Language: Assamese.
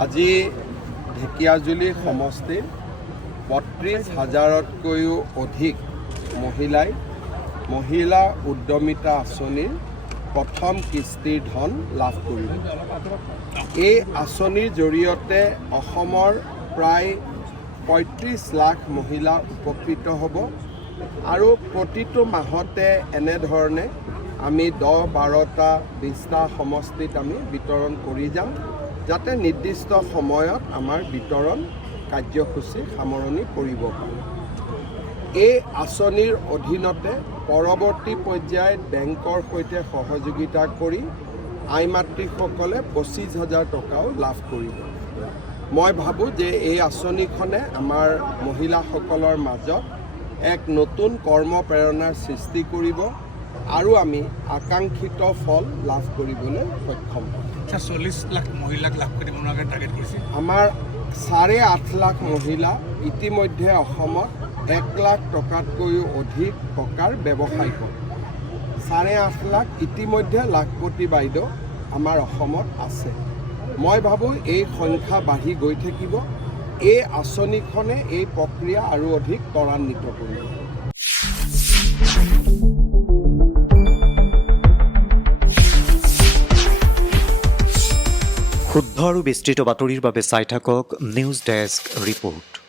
আজি ঢেকিয়াজুলি সমষ্টিৰ ৩৫,০০০তকৈও অধিক মহিলাই মহিলা উদ্যমিতা আঁচনিৰ প্ৰথম কিস্তিৰ ধন লাভ কৰিব। এই আঁচনিৰ জৰিয়তে অসমৰ প্ৰায় ৩৫ লাখ মহিলা উপকৃত হ'ব আৰু প্ৰতিটো মাহতে এনেধৰণে আমি ১০-১২টা ২০টা সমষ্টিত আমি বিতৰণ কৰি যাম, যাতে নিৰ্দিষ্ট সময়ত আমাৰ বিতৰণ কাৰ্যসূচী সামৰণি পৰিব পাৰে। এই আঁচনিৰ অধীনতে পৰৱৰ্তী পৰ্যায়ত বেংকৰ সৈতে সহযোগিতা কৰি আই মাতৃসকলে ২৫,০০০ টকাও লাভ কৰিব। মই ভাবোঁ যে এই আঁচনিখনে আমাৰ মহিলাসকলৰ মাজত এক নতুন কৰ্মপ্ৰেৰণাৰ সৃষ্টি কৰিব আৰু আমি আকাংক্ষিত ফল লাভ কৰিবলৈ সক্ষম হ'ম। ৪০ লাখ মহিলাক লাভ কৰিব টাৰ্গেট কৰিছে। আমাৰ ৮.৫ লাখ মহিলা ইতিমধ্যে অসমত ১ লাখ টকাতকৈও অধিক টকাৰ ব্যৱসায় কৰে। ৮.৫ লাখ ইতিমধ্যে লাখপতি বাইদেউ আমাৰ অসমত আছে। মই ভাবোঁ এই সংখ্যা বাঢ়ি গৈ থাকিব। এই আঁচনিখনে এই প্ৰক্ৰিয়া আৰু অধিক ত্বৰান্বিত কৰিব। শুদ্ধ আৰু বিস্তৃত বাতৰিৰ বাবে চাই থাকক নিউজ ডেস্ক ৰিপৰ্ট।